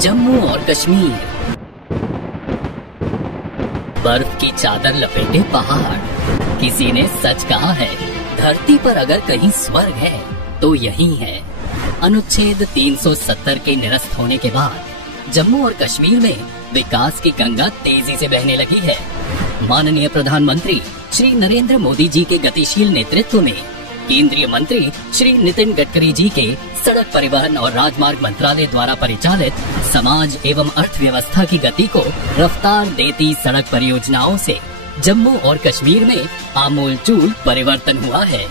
जम्मू और कश्मीर। बर्फ की चादर लपेटे पहाड़। किसी ने सच कहा है, धरती पर अगर कहीं स्वर्ग है तो यही है। अनुच्छेद 370 के निरस्त होने के बाद जम्मू और कश्मीर में विकास की गंगा तेजी से बहने लगी है। माननीय प्रधानमंत्री श्री नरेंद्र मोदी जी के गतिशील नेतृत्व में केंद्रीय मंत्री श्री नितिन गडकरी जी के सड़क परिवहन और राजमार्ग मंत्रालय द्वारा परिचालित समाज एवं अर्थव्यवस्था की गति को रफ्तार देती सड़क परियोजनाओं से जम्मू और कश्मीर में आमूलचूल परिवर्तन हुआ है।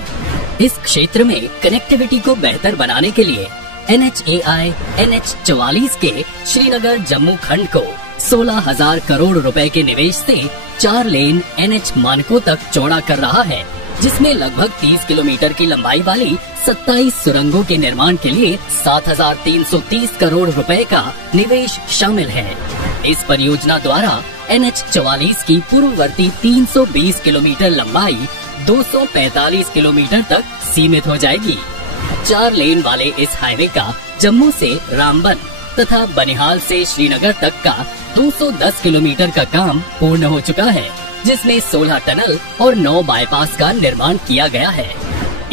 इस क्षेत्र में कनेक्टिविटी को बेहतर बनाने के लिए NHAI NH44 के श्रीनगर जम्मू खंड को 16,000 करोड़ रुपए के निवेश से 4 लेन NH मानकों तक चौड़ा कर रहा है, जिसमें लगभग 30 किलोमीटर की लंबाई वाली 27 सुरंगों के निर्माण के लिए 7,330 करोड़ रुपए का निवेश शामिल है। इस परियोजना द्वारा NH44 की पूर्ववर्ती 320 किलोमीटर लंबाई 245 किलोमीटर तक सीमित हो जाएगी। 4 लेन वाले इस हाईवे का जम्मू से रामबन तथा बनिहाल से श्रीनगर तक का 210 किलोमीटर का काम पूर्ण हो चुका है, जिसमें 16 टनल और 9 बाईपास का निर्माण किया गया है।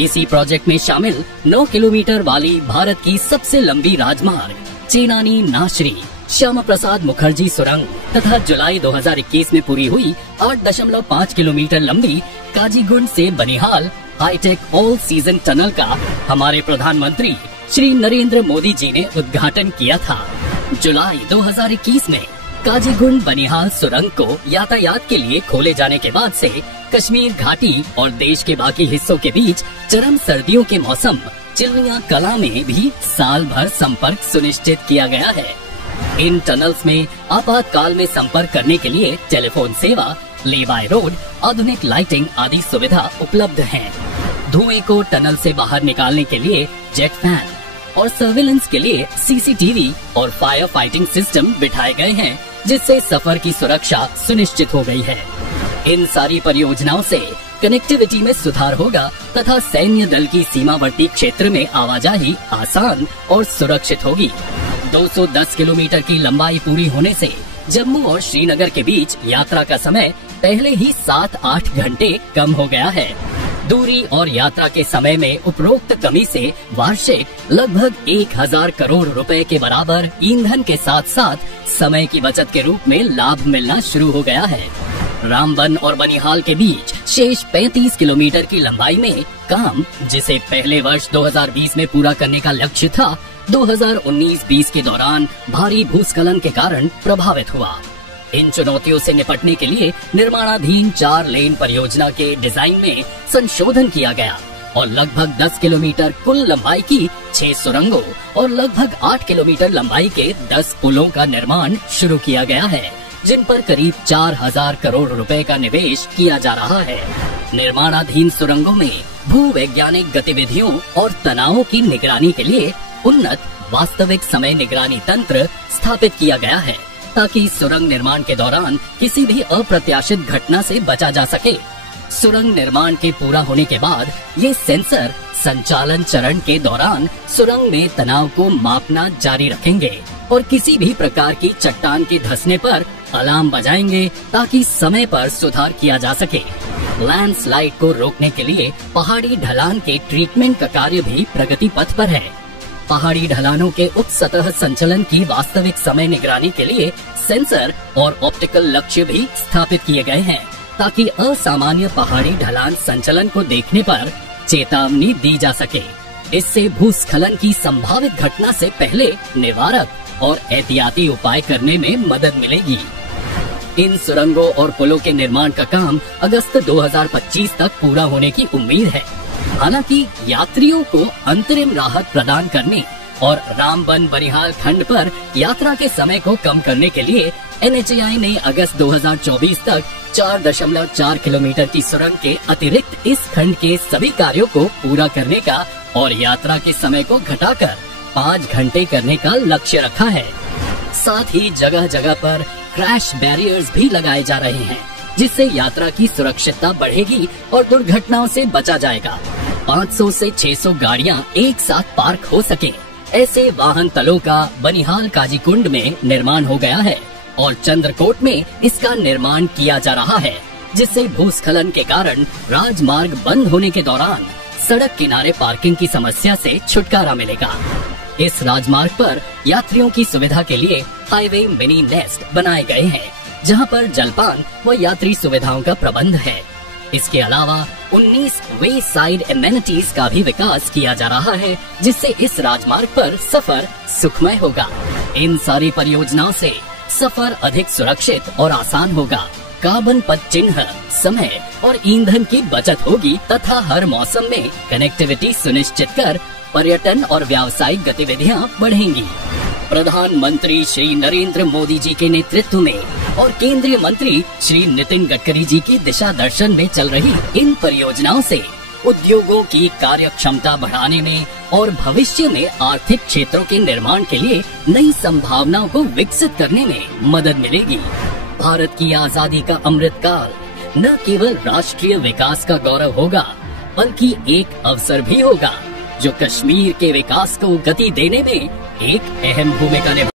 इसी प्रोजेक्ट में शामिल 9 किलोमीटर वाली भारत की सबसे लंबी राजमार्ग चेनानी नाशरी श्यामा प्रसाद मुखर्जी सुरंग तथा जुलाई 2021 में पूरी हुई 8.5 किलोमीटर लंबी काजीगुंड से Banihal high tech all season tunnel का हमारे प्रधानमंत्री श्री नरेंद्र मोदी जी ने उद्घाटन किया था। जुलाई 2021 में काजीगुंड बनिहाल सुरंग को यातायात के लिए खोले जाने के बाद से कश्मीर घाटी और देश के बाकी हिस्सों के बीच चरम सर्दियों के मौसम चिल्लियां कला में भी साल भर संपर्क सुनिश्चित किया गया है। इन टनल्स में आपातकाल में संपर्क करने के लिए टेलीफोन सेवा, ले बाय रोड, आधुनिक लाइटिंग आदि सुविधा उपलब्ध है। धुएं को टनल से बाहर निकालने के लिए जेट फैन और सर्विलेंस के लिए CCTV और फायर फाइटिंग सिस्टम बिठाए गए हैं, जिससे सफर की सुरक्षा सुनिश्चित हो गई है। इन सारी परियोजनाओं से कनेक्टिविटी में सुधार होगा तथा सैन्य दल की सीमावर्ती क्षेत्र में आवाजाही आसान और सुरक्षित होगी। 210 किलोमीटर की लंबाई पूरी होने से जम्मू और श्रीनगर के बीच यात्रा का समय पहले ही 7-8 घंटे कम हो गया है। दूरी और यात्रा के समय में उपरोक्त कमी से वार्षिक लगभग 1,000 करोड़ रुपए के बराबर ईंधन के साथ साथ समय की बचत के रूप में लाभ मिलना शुरू हो गया है। रामबन और बनिहाल के बीच शेष 35 किलोमीटर की लंबाई में काम, जिसे पहले वर्ष 2020 में पूरा करने का लक्ष्य था, 2019-20 के दौरान भारी भूस्खलन के कारण प्रभावित हुआ। इन चुनौतियों से निपटने के लिए निर्माणाधीन 4 लेन परियोजना के डिजाइन में संशोधन किया गया और लगभग 10 किलोमीटर कुल लंबाई की 6 सुरंगों और लगभग 8 किलोमीटर लंबाई के 10 पुलों का निर्माण शुरू किया गया है, जिन पर करीब 4,000 करोड़ रुपए का निवेश किया जा रहा है। निर्माणाधीन सुरंगों में भूवैज्ञानिक गतिविधियों और तनावों की निगरानी के लिए उन्नत वास्तविक समय निगरानी तंत्र स्थापित किया गया है, ताकि सुरंग निर्माण के दौरान किसी भी अप्रत्याशित घटना से बचा जा सके। सुरंग निर्माण के पूरा होने के बाद ये सेंसर संचालन चरण के दौरान सुरंग में तनाव को मापना जारी रखेंगे और किसी भी प्रकार की चट्टान के धंसने पर अलार्म बजाएंगे, ताकि समय पर सुधार किया जा सके। लैंडस्लाइड को रोकने के लिए पहाड़ी ढलान के ट्रीटमेंट का कार्य भी प्रगति पथ पर है। पहाड़ी ढलानों के उप सतह संचलन की वास्तविक समय निगरानी के लिए सेंसर और ऑप्टिकल लक्ष्य भी स्थापित किए गए हैं, ताकि असामान्य पहाड़ी ढलान संचलन को देखने पर चेतावनी दी जा सके। इससे भूस्खलन की संभावित घटना से पहले निवारक और एहतियाती उपाय करने में मदद मिलेगी। इन सुरंगों और पुलों के निर्माण का काम अगस्त 2025 तक पूरा होने की उम्मीद है। हालांकि यात्रियों को अंतरिम राहत प्रदान करने और रामबन बनिहाल खंड पर यात्रा के समय को कम करने के लिए NHAI ने अगस्त 2024 तक 4.4 किलोमीटर की सुरंग के अतिरिक्त इस खंड के सभी कार्यों को पूरा करने का और यात्रा के समय को घटाकर 5 घंटे करने का लक्ष्य रखा है। साथ ही जगह जगह पर क्रैश बैरियर्स भी लगाए जा रहे हैं, जिससे यात्रा की सुरक्षितता बढ़ेगी और दुर्घटनाओं से बचा जाएगा। 500 से 600 गाड़ियां एक साथ पार्क हो सके। ऐसे वाहन तलों का बनिहाल काजीकुंड में निर्माण हो गया है और चंद्रकोट में इसका निर्माण किया जा रहा है, जिससे भूस्खलन के कारण राजमार्ग बंद होने के दौरान सड़क किनारे पार्किंग की समस्या से छुटकारा मिलेगा। इस राजमार्ग पर यात्रियों की सुविधा के लिए हाईवे मिनी नेस्ट बनाए गए हैं, जहां पर जलपान व यात्री सुविधाओं का प्रबंध है। इसके अलावा 19 वे साइड एमेनिटीज का भी विकास किया जा रहा है, जिससे इस राजमार्ग पर सफर सुखमय होगा। इन सारी परियोजनाओं से सफर अधिक सुरक्षित और आसान होगा। कार्बन पद चिन्ह, समय और ईंधन की बचत होगी तथा हर मौसम में कनेक्टिविटी सुनिश्चित कर पर्यटन और व्यावसायिक गतिविधियां बढ़ेंगी। प्रधानमंत्री श्री नरेंद्र मोदी जी के नेतृत्व में और केंद्रीय मंत्री श्री नितिन गडकरी जी की दिशा दर्शन में चल रही इन परियोजनाओं से उद्योगों की कार्य क्षमता बढ़ाने में और भविष्य में आर्थिक क्षेत्रों के निर्माण के लिए नई संभावनाओं को विकसित करने में मदद मिलेगी। भारत की आजादी का अमृत काल न केवल राष्ट्रीय विकास का गौरव होगा, बल्कि एक अवसर भी होगा जो कश्मीर के विकास को गति देने में एक अहम भूमिका निभा